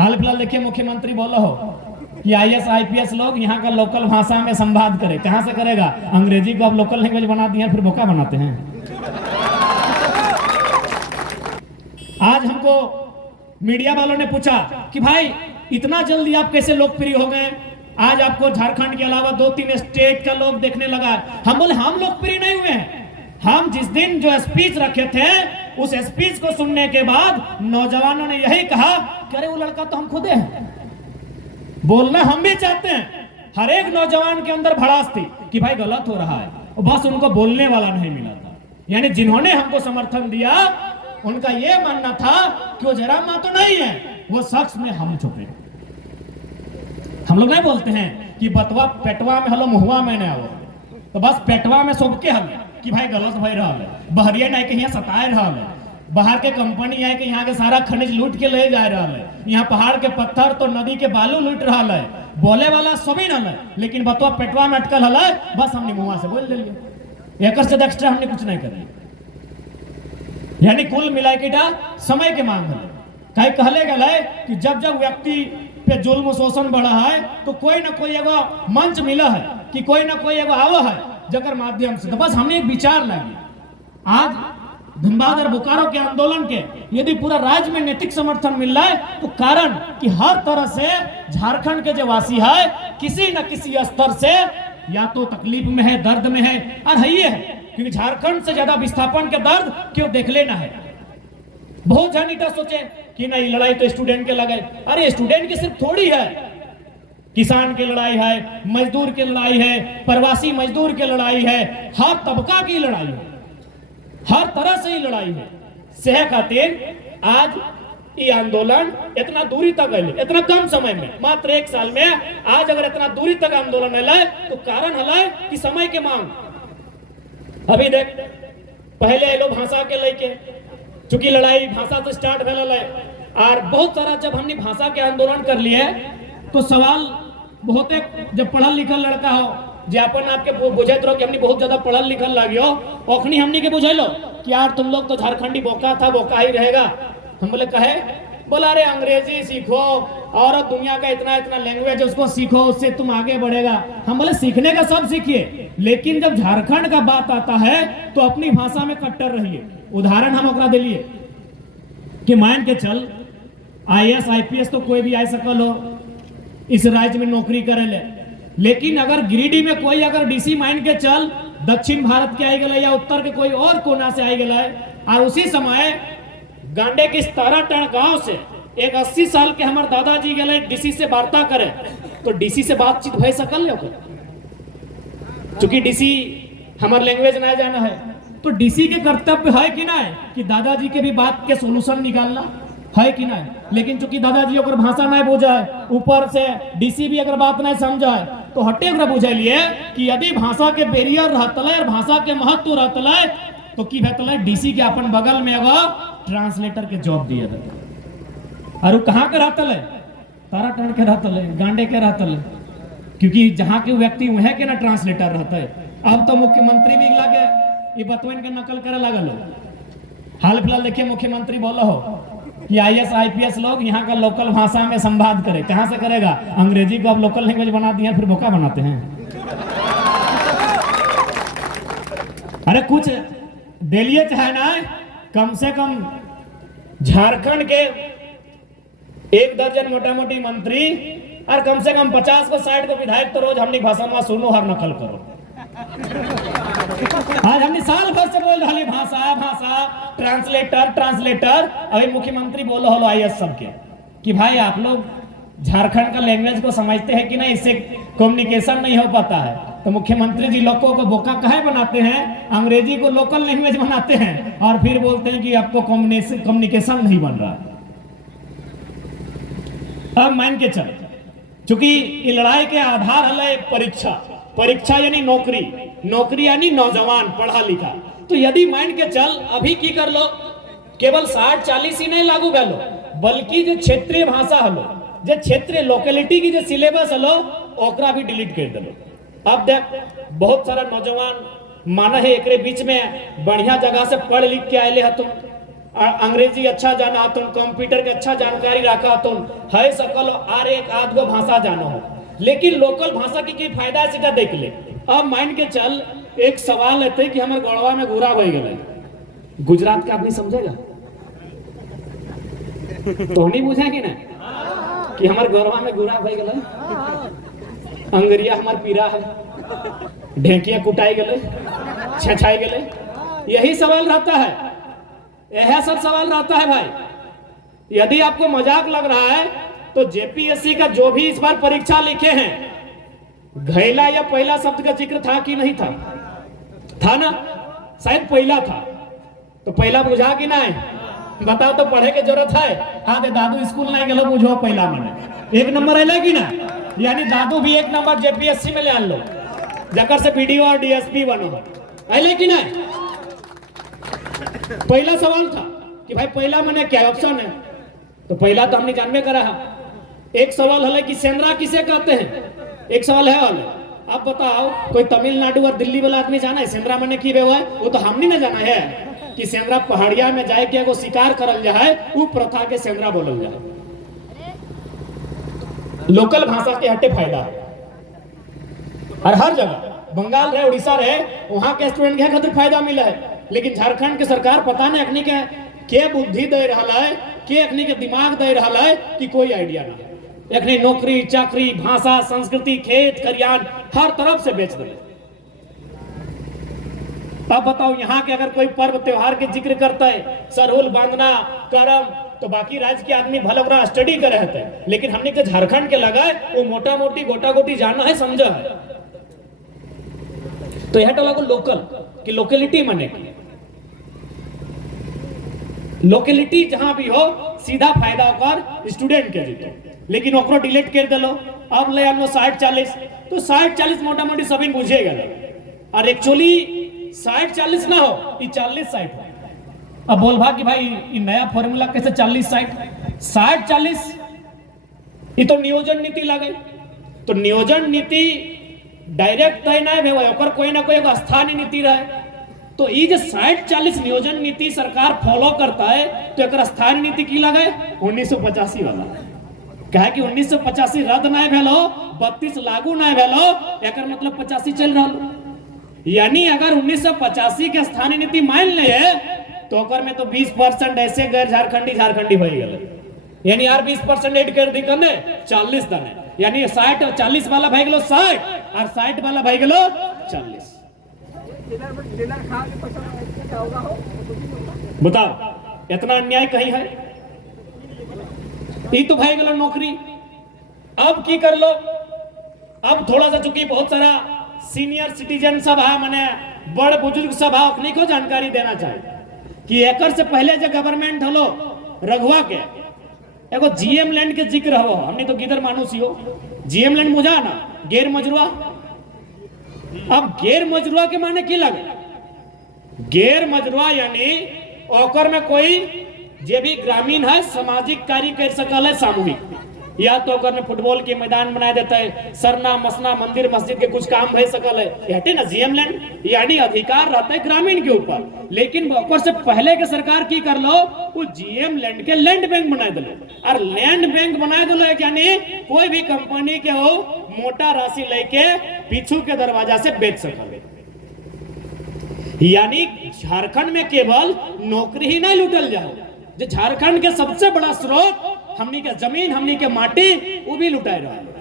हाल फिलहाल देखिए मुख्यमंत्री बोला हो कि आईएएस आईपीएस लोग यहाँ का लोकल भाषा में संवाद करे। कहाँ से करेगा? अंग्रेजी को अब लोकल लैंग्वेज बना दिया, फिर बोका बनाते हैं। आज हमको मीडिया वालों ने पूछा कि भाई इतना जल्दी आप कैसे लोकप्रिय हो गए? आज आपको झारखंड के अलावा 2-3 स्टेट का लोग देखने लगा। हम बोले हम लोकप्रिय नहीं हुए हैं। हम जिस दिन जो स्पीच रखे थे उस स्पीच को सुनने के बाद नौजवानों ने यही कहा कि अरे वो लड़का तो हम खुद हैं। बोलना हम भी चाहते हैं। हर एक नौजवान के अंदर भड़ास थी कि भाई गलत हो रहा है, और बस उनको बोलने वाला नहीं मिला था। यानी जिन्होंने हमको समर्थन दिया उनका यह मानना था कि वो जयराम महतो नहीं है, वो शख्स में हम छुपे। हम लोग नहीं बोलते हैं कि बतवा पेटवा में हलो मुहुआ में नहीं आओ, तो बस पेटवा में सबके हल कि भाई गलत भाई रहा है। बहरिया नहीं के यहाँ सताए रहा है, बाहर के कंपनी आए कि यहाँ के सारा खनिज लूट के ले जा रहा है, यहाँ पहाड़ के पत्थर तो नदी के बालू लूट रहा है। बोले वाला सभी न है, लेकिन बतवा पेटवा में अटकल हल है, बस हमने मुँह से बोल दिलिए। एक से एक्स्ट्रा हमने कुछ नहीं करिए। यानी कुल मिला के समय के मांग है। कहीं कहले गए कि जब जब व्यक्ति पे जुल्म शोषण बढ़ा है तो कोई ना कोई एगो मंच मिला है कि कोई ना कोई एगो आवा है जकर माध्यम से। तो बस हमने एक विचार लगी। आज धनबाद और बोकारो के आंदोलन के यदि पूरा राज्य में नैतिक समर्थन मिल रहा है तो कारण कि हर तरह से झारखंड के जो वासी है किसी न किसी स्तर से या तो तकलीफ में है, दर्द में है, और है ये है क्योंकि झारखंड से ज्यादा विस्थापन के दर्द क्यों देख लेना है। बहुत जन इतना सोचे कि नहीं लड़ाई तो स्टूडेंट के लगे। अरे स्टूडेंट की सिर्फ थोड़ी है, किसान की लड़ाई है, मजदूर की लड़ाई है, प्रवासी मजदूर की लड़ाई है, हर तबका की लड़ाई है, हर तरह से ही लड़ाई है। सेह खातिर आज ये आंदोलन इतना दूरी तक है, इतना कम समय में, मात्र 1 साल में आज अगर इतना दूरी तक आंदोलन है तो कारण है कि समय के मांग। अभी देख पहले लोग भाषा के लेके चूंकि लड़ाई भाषा से स्टार्ट भेल है, और बहुत सारा जब हमने भाषा के आंदोलन कर लिए तो सवाल बहुत जब पढ़ल लिखल लड़का हो जे अपन आपके बुझत रहो कि हमने बहुत ज्यादा पढ़ल लिखल लगियो, ओखनी हमने के बुझेलो कि यार तुम लोग तो झारखंडी बोका था, बोका ही रहेगा। हम बोले कहे, बोला अरे अंग्रेजी सीखो और दुनिया का इतना इतना लैंग्वेज उसको सीखो, उससे तुम आगे बढ़ेगा। हम बोले सीखने का सब सीखिए, लेकिन जब झारखंड का बात आता है तो अपनी भाषा में कट्टर रहिए। उदाहरण हम ओकरा दिलिए कि मान के चल आईएएस आईपीएस तो कोई भी आ सकल हो, इस राज्य में नौकरी करे ले, लेकिन अगर गिरिडीह में कोई अगर डीसी मान के चल दक्षिण भारत के आई गए या उत्तर के कोई और कोना से आई गए, और उसी समय गांडे के 17 टन गांव से एक 80 साल के हमारे दादाजी गए डीसी से वार्ता करे, तो डीसी से बातचीत भय सकल है। चूंकि डीसी हमारे लैंग्वेज ना जाना है तो डीसी के कर्तव्य है कि ना है कि दादाजी के भी बात के सोल्यूशन निकालना है कि ना है। लेकिन चूंकि दादाजी अगर भाषा नहीं बुझा है, ऊपर से डीसी भी अगर बात नहीं समझा है, तो हटे बुझे लिए कि यदि भाषा के बैरियर रहता है और भाषा के महत्व रहता है तो की है डीसी के अपन बगल में एगो ट्रांसलेटर के जॉब दिए रहते। और वो कहाँ के रहता है? ताराटन के रहता है, गांडे के रहता है, क्योंकि जहाँ के व्यक्ति वह के ना ट्रांसलेटर रहता है। अब तो मुख्यमंत्री भी लगे ये बतवन के नकल करे लगल हो। हाल फिलहाल देखिए मुख्यमंत्री बोला हो कि आईएएस आईपीएस लोग यहाँ का लोकल भाषा में संवाद करे। कहाँ से करेगा? अंग्रेजी को अब लोकल लैंग्वेज बना दिया, फिर बोका बनाते हैं। अरे कुछ दिलिए चाहे ना, कम से कम झारखंड के 1 दर्जन मोटा मोटी मंत्री और कम से कम 50 को 60 को विधायक तो रोज हमने भाषा में सुनो हर नकल करो। आज हमने साल भर से बोल रही भाषा भाषा ट्रांसलेटर ट्रांसलेटर। अभी मुख्यमंत्री बोलो हलो आईएएस सबके कि भाई आप लोग झारखंड का लैंग्वेज को समझते हैं कि नहीं, इससे कम्युनिकेशन नहीं हो पाता है। तो मुख्यमंत्री जी लोगों को बोका काहे बनाते हैं, अंग्रेजी को लोकल लैंग्वेज बनाते हैं और फिर बोलते हैं कि आपको कम्युनिकेशन नहीं बन रहा। अब मान के चल चूंकि लड़ाई के आधार है परीक्षा, परीक्षा यानी नौकरी, नौकरी यानी नौजवान पढ़ा लिखा। तो यदि मान के चल अभी की कर लो, केवल 60-40 ही नहीं लागू भेलो, बल्कि जो क्षेत्रीय भाषा हलो, जो क्षेत्रीय लोकेलिटी की जो सिलेबस हलो ओकरा भी डिलीट कर दलो। अब देख बहुत सारा नौजवान माना है एक बीच में बढ़िया जगह से पढ़ लिख के आए है तुम, अंग्रेजी अच्छा जाना तो कंप्यूटर के अच्छा जानकारी रखा तो है सकल आर एक आध गो भाषा जानो हो, लेकिन लोकल भाषा की फायदा है सीधा देख ले। अब मान के चल एक सवाल है कि हमारे गढ़वा में घूरा हो गए, गुजरात का आदमी समझेगा तो नहीं बुझेगी ना कि हमारे गढ़वा में घूरा हो गए, अंगरिया हमार पीरा है, ढेकिया कुटाई गए, छछाई गए, यही सवाल रहता है, यह सब सवाल रहता है भाई। यदि आपको मजाक लग रहा है तो जेपीएससी का जो भी इस बार परीक्षा लिखे हैं, घैला या पहला शब्द का जिक्र था कि नहीं था? था ना, शायद पहला था, तो पहला बुझा कि नहीं बताओ तो पढ़े के जरूरत है। हाँ दे दादू स्कूल नहीं गलो बुझो पहला मैंने एक नंबर है कि ना, यानी दादू भी एक नंबर जेपीएससी में ले आन लो, जकर से पीडीओ और डीएसपी बनो है कि नहीं। पहला सवाल था कि भाई पहला मैंने क्या ऑप्शन है, तो पहला तो हमने जानबे करा है। एक सवाल है कि सेंद्रा किसे कहते हैं, एक सवाल है वाले, आप बताओ कोई तमिलनाडु और दिल्ली वाला आदमी जाना है सेंद्रा मैंने की है? वो तो हमने ना जाना है कि सेंद्रा पहाड़िया में जाए के वो शिकार करल जाए, वो प्रथा के सेंद्रा बोलल जाए। लोकल भाषा के हटे फायदा है, और हर जगह बंगाल रहे उड़ीसा रहे वहां के स्टूडेंट के खातिर फायदा मिला है, लेकिन झारखंड के सरकार पता नहीं अखनी के बुद्धि दे रहा है, के अखनी के दिमाग दे रहा है कि कोई आइडिया ना है। अखनी नौकरी चाकरी भाषा संस्कृति खेत खरियान हर तरफ से बेच दे। अब बताओ यहाँ के अगर कोई पर्व त्योहार के जिक्र करता है, सरहुल बांधना करम, तो बाकी राज्य के आदमी भले स्टडी करे थे, लेकिन हमने के झारखंड के लगा है वो मोटा मोटी गोटा गोटी जाना है समझा है। तो यह तो लगो लोकल कि लोकेलिटी मने लोकेलिटी जहां भी हो सीधा फायदा होकर स्टूडेंट के जीतो, लेकिन ओकरो डिलीट कर दलो। अब ले हम 60-40 तो 60-40 मोटा मोटी सभी बुझेगा, और एक्चुअली 60-40 ना हो ये 40-60 हो। अब बोल भा कि भाई ये नया फॉर्मूला कैसे 40-60 60-40 ये तो नियोजन नीति लगे, तो नियोजन नीति डायरेक्ट तय ना है, ओकर कोई ना कोई स्थानीय नीति रहे। तो ये जो 60-40 नियोजन नीति सरकार फॉलो करता है, तो एक स्थानीय नीति की लगे 1985 वाला, कहे कि 1985 रद्द ना भेलो 32 लागू ना भेलो, एक मतलब 85 चल रहा। यानी अगर 1985 के स्थानीय नीति मान ले तो ओकर में तो 20% ऐसे गैर झारखंडी भई गए, यानी यार 20% ऐड कर दी कने 40 दने, यानी 60-40 वाला भाई गेलो 60 और 60 वाला भाई गेलो 40। बताओ इतना अन्याय कहीं है? ये तो भाई गेलो नौकरी। अब की कर लो, अब थोड़ा सा चूंकि बहुत सारा सीनियर सिटीजन सब है, मैंने बड़ बुजुर्ग सब है, अपनी को जानकारी देना चाहिए कि एकर से पहले जो गवर्नमेंट हलो रघुआ के एगो जीएम लैंड के जिक्र हो, हमने तो गिदर मानुस हो जीएम लैंड मुझा ना गैर मजरुआ। अब गैर मजरुआ के माने की लगे, गैर मजरुआ यानी ओकर में कोई जे भी ग्रामीण है सामाजिक कार्य कर सकल है सामूहिक, या तो ओकर में फुटबॉल के मैदान बना देता है, सरना मसना मंदिर मस्जिद के कुछ काम भय सकल है, कहते ना जीएम लैंड, यानी अधिकार रहता है ग्रामीण के ऊपर। लेकिन ओकर से पहले के सरकार की कर लो वो जीएम लैंड के लैंड बैंक बना दे, और लैंड बैंक बना दो यानी कोई भी कंपनी के हो मोटा राशि लेके पीछू के दरवाजा से बेच सकल। यानी झारखंड में केवल नौकरी ही नहीं लूटल जाओ, जो झारखंड के सबसे बड़ा स्रोत हमनी के जमीन हमनी के माटी वो भी लुटाए रहा है।